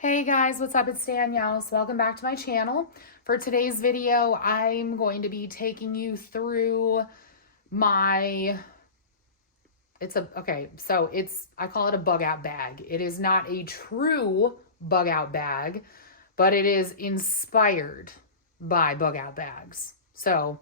Hey guys, what's up? It's Danielle. So welcome back to my channel. For today's video, I'm going to be taking you through my, I call it a bug out bag. It is not a true bug out bag, but it is inspired by bug out bags. So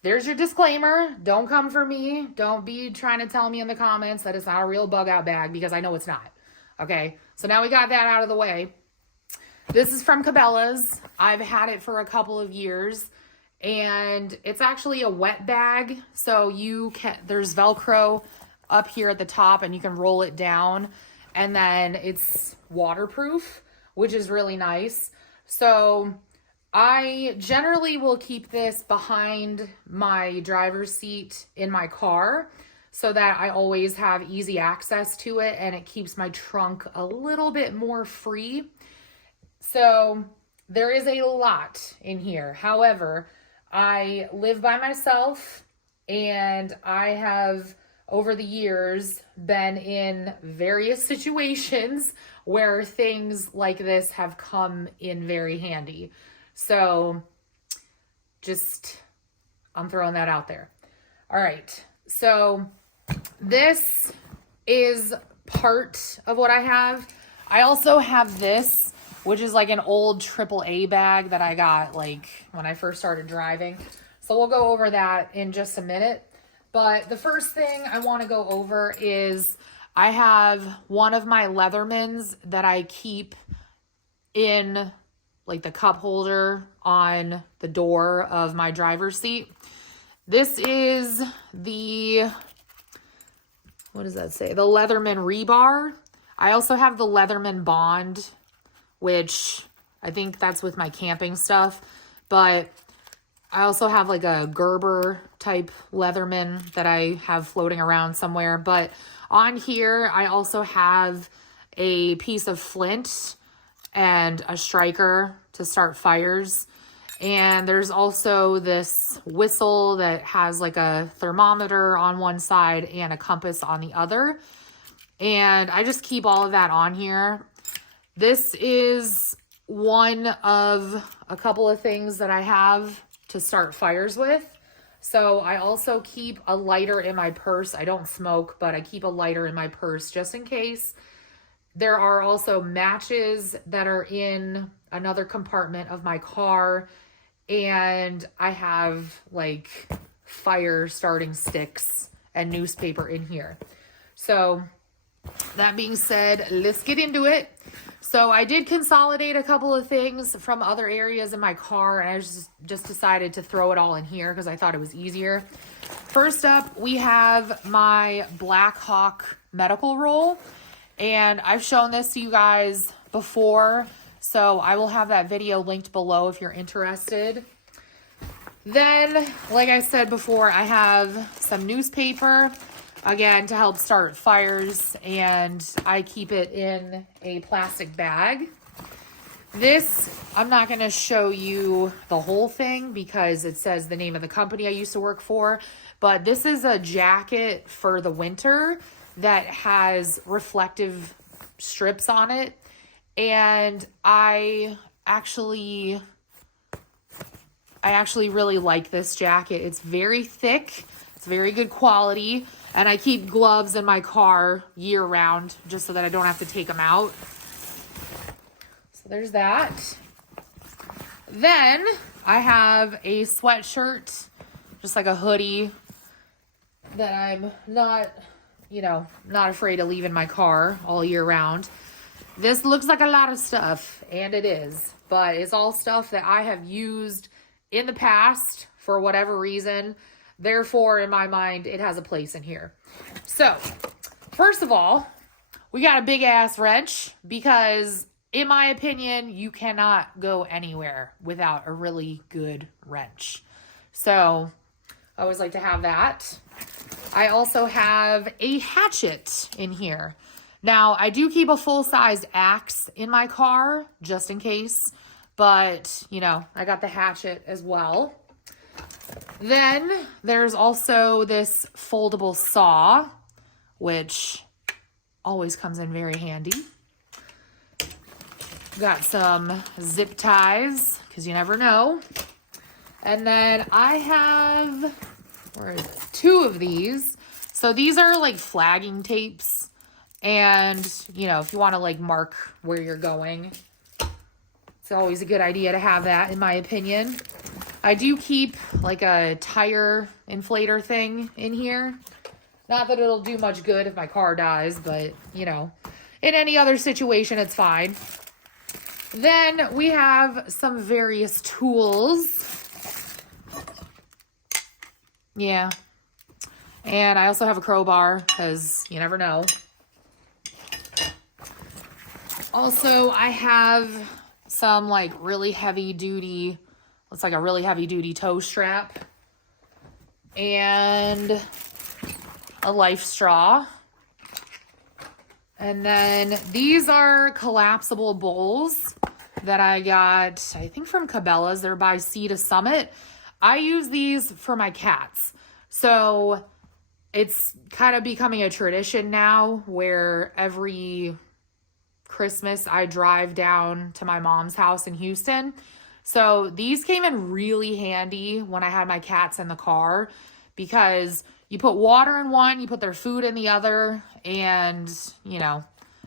there's your disclaimer. Don't come for me. Don't be trying to tell me in the comments that it's not a real bug out bag, because I know it's not. Okay, so now we got that out of the way. This is from Cabela's. I've had it for a couple of years, and it's actually a wet bag. So there's Velcro up here at the top, and you can roll it down, and then it's waterproof, which is really nice. So I generally will keep this behind my driver's seat in my car so that I always have easy access to it, and it keeps my trunk a little bit more free. So there is a lot in here. However, I live by myself, and I have over the years been in various situations where things like this have come in very handy. So I'm throwing that out there. All right. So this is part of what I have. I also have this, which is like an old AAA bag that I got like when I first started driving. So we'll go over that in just a minute. But the first thing I want to go over is I have one of my Leathermans that I keep in like the cup holder on the door of my driver's seat. This is what does that say? The Leatherman rebar. I also have the Leatherman Bond, which I think that's with my camping stuff. But I also have like a Gerber type Leatherman that I have floating around somewhere. But on here, I also have a piece of flint and a striker to start fires. And there's also this whistle that has like a thermometer on one side and a compass on the other. And I just keep all of that on here. This is one of a couple of things that I have to start fires with. So I also keep a lighter in my purse. I don't smoke, but I keep a lighter in my purse just in case. There are also matches that are in another compartment of my car. And I have like fire starting sticks and newspaper in here. So that being said, let's get into it. So I did consolidate a couple of things from other areas in my car, and I just decided to throw it all in here because I thought it was easier. First up, we have my Black Hawk medical roll, and I've shown this to you guys before, so I will have that video linked below if you're interested. Then, like I said before, I have some newspaper, again, to help start fires, and I keep it in a plastic bag. This, I'm not going to show you the whole thing because it says the name of the company I used to work for, but this is a jacket for the winter that has reflective strips on it, and I actually really like this jacket. It's very thick, it's very good quality. And I keep gloves in my car year round just so that I don't have to take them out. So there's that. Then I have a sweatshirt, just like a hoodie that I'm not afraid to leave in my car all year round. This looks like a lot of stuff, and it is, but it's all stuff that I have used in the past for whatever reason. Therefore, in my mind, it has a place in here. So, first of all, we got a big ass wrench because, in my opinion, you cannot go anywhere without a really good wrench. So, I always like to have that. I also have a hatchet in here. Now, I do keep a full-sized axe in my car just in case, but, I got the hatchet as well. Then there's also this foldable saw, which always comes in very handy. Got some zip ties, because you never know. And then I have, where is it? 2 of these. So these are like flagging tapes. And, you know, if you want to like mark where you're going, it's always a good idea to have that, in my opinion. I do keep like a tire inflator thing in here. Not that it'll do much good if my car dies, but, you know, in any other situation, it's fine. Then we have some various tools. Yeah. And I also have a crowbar, because you never know. Also, I have some like really heavy duty, looks like a really heavy duty toe strap. And a life straw. And then these are collapsible bowls that I got, I think from Cabela's. They're by Sea to Summit. I use these for my cats. So it's kind of becoming a tradition now where every Christmas I drive down to my mom's house in Houston. So these came in really handy when I had my cats in the car, because you put water in one, you put their food in the other, and, you know,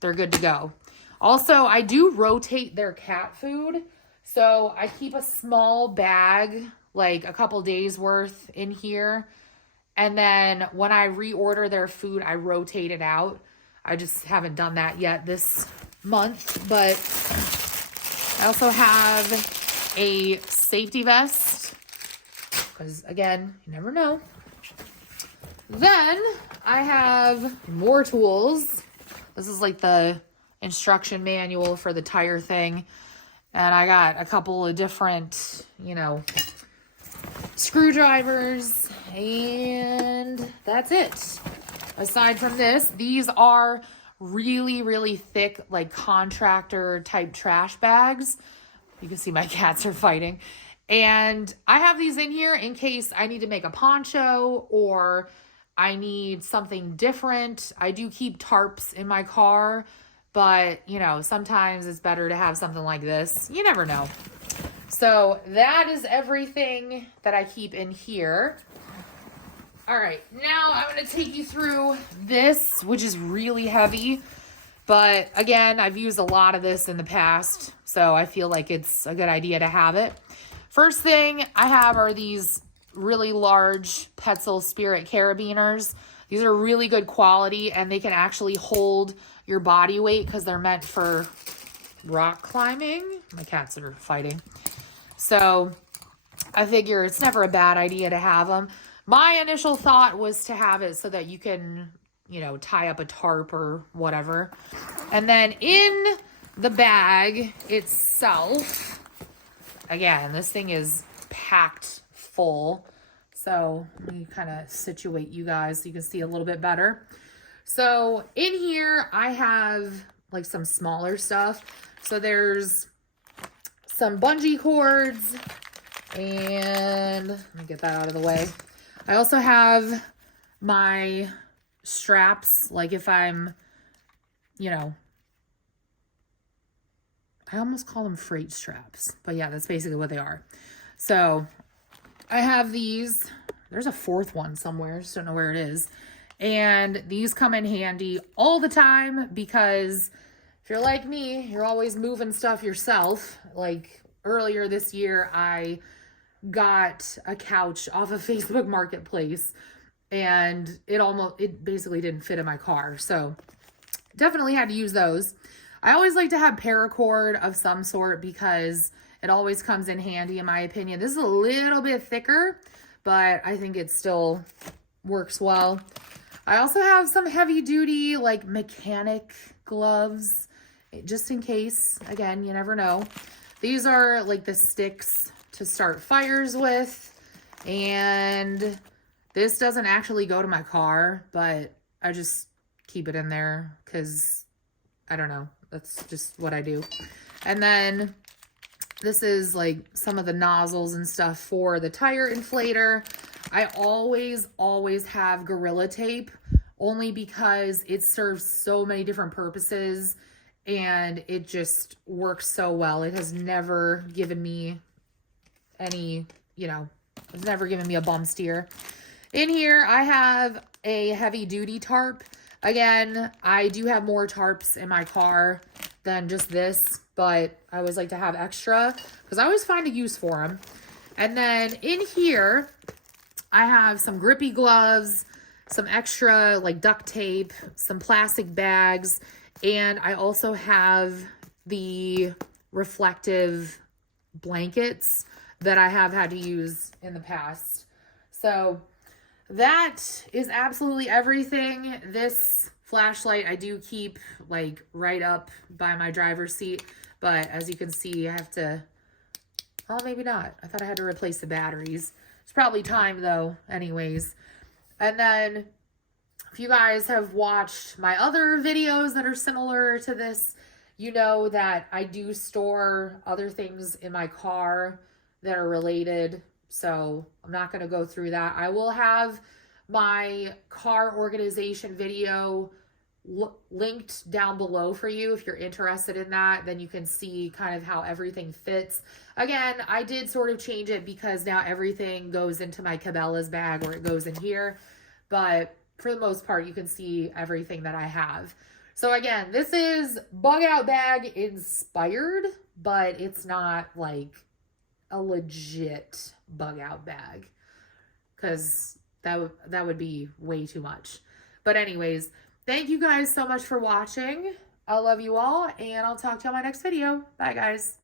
they're good to go. Also, I do rotate their cat food. So I keep a small bag, like a couple days worth in here. And then when I reorder their food, I rotate it out. I just haven't done that yet this month. But I also have a safety vest, because, again, you never know. Then I have more tools. This is like the instruction manual for the tire thing. And I got a couple of different, you know, screwdrivers, and that's it. Aside from this, these are really, really thick, like contractor type trash bags. You can see my cats are fighting. And I have these in here in case I need to make a poncho or I need something different. I do keep tarps in my car, but, you know, sometimes it's better to have something like this. You never know. So that is everything that I keep in here. All right, now I'm going to take you through this, which is really heavy. But again, I've used a lot of this in the past, so I feel like it's a good idea to have it. First thing I have are these really large Petzl Spirit carabiners. These are really good quality, and they can actually hold your body weight because they're meant for rock climbing. My cats are fighting. So I figure it's never a bad idea to have them. My initial thought was to have it so that you can, you know, tie up a tarp or whatever. And then in the bag itself, again, this thing is packed full. So let me kind of situate you guys so you can see a little bit better. So in here, I have like some smaller stuff. So there's some bungee cords, and let me get that out of the way. I also have my straps, like if I'm, you know, I almost call them freight straps, but yeah, that's basically what they are. So I have these. There's a fourth one somewhere, just don't know where it is. And these come in handy all the time because if you're like me, you're always moving stuff yourself. Like earlier this year, I got a couch off of Facebook Marketplace, and it basically didn't fit in my car. So definitely had to use those. I always like to have paracord of some sort because it always comes in handy, in my opinion. This is a little bit thicker, but I think it still works well. I also have some heavy duty, like mechanic gloves, just in case. Again, you never know. These are like the sticks to start fires with. And this doesn't actually go to my car, but I just keep it in there because I don't know. That's just what I do. And then this is like some of the nozzles and stuff for the tire inflator. I always have Gorilla Tape, only because it serves so many different purposes. and it just works so well. It has never given me any, it's never given me a bum steer. In here, I have a heavy duty tarp. Again, I do have more tarps in my car than just this, but I always like to have extra because I always find a use for them. And then in here, I have some grippy gloves, some extra like duct tape, some plastic bags, and I also have the reflective blankets that I have had to use in the past. So that is absolutely everything. This flashlight I do keep like right up by my driver's seat, but as you can see, I have to, oh, maybe not. I thought I had to replace the batteries. It's probably time though, anyways. And then if you guys have watched my other videos that are similar to this, you know that I do store other things in my car that are related. So I'm not going to go through that. I will have my car organization video linked down below for you if you're interested in that. Then you can see kind of how everything fits. Again, I did sort of change it because now everything goes into my Cabela's bag, or it goes in here. But for the most part, you can see everything that I have. So again, this is bug out bag inspired, but it's not like a legit bug out bag, because that would be way too much. But anyways, thank you guys so much for watching. I love you all, and I'll talk to you on my next video. Bye, guys.